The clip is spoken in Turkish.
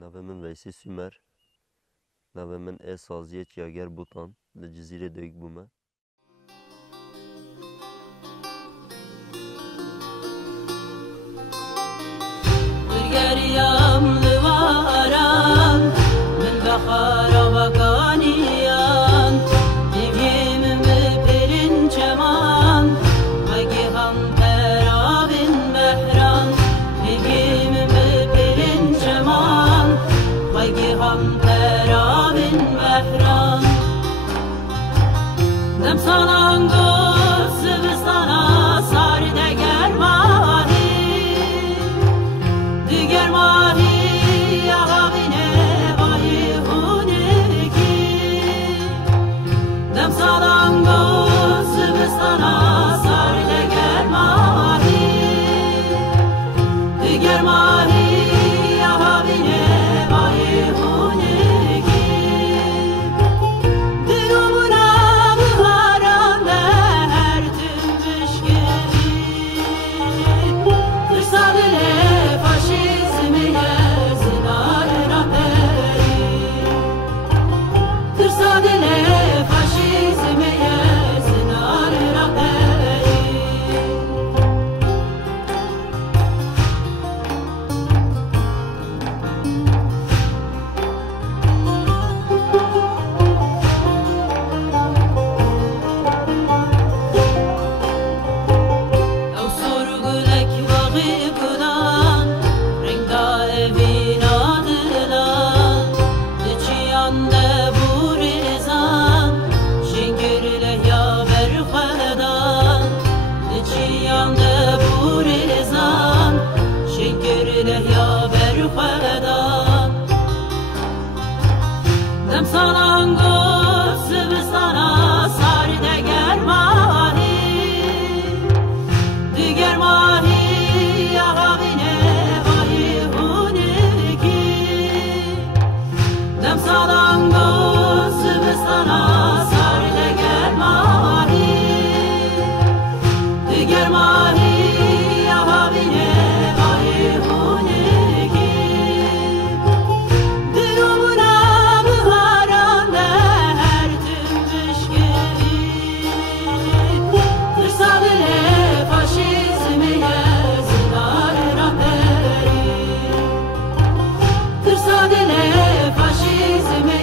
Navê min Veysê Sümer, navê min ê saziyê Çiyager Butan li Cizîrê Dêyik bûme. Geriyam livaran min bexarabakaniyan evim birin çeman vegihan peravin behran evim birin çeman vegihan peravin behran dem salango sivistana sarde germahi diger mahi yahavine vahi huneki dem salango sivistana sarde germahi diger mahi yahavine vahi huneki dilumuna buharan her tümüş gibi fırsadile faşizmiye zinar rahmeri fırsadile faşizmiye zinar rahmeri ev sorgulek vağı kudan rengda evin adılan içiyande bu rizan şengirle ya berxedan içiyande bu rizan şengirle ya berxedan dem salango sivistana sarde germahi diger mahi yahavine vahi huneki dem salango sivistana sarde germahi diger mahi yahavine vahi huneki dilumuna buharan her tümüş gibi fırsadile faşizmiye zinar rahmeri fırsadile faşizmiye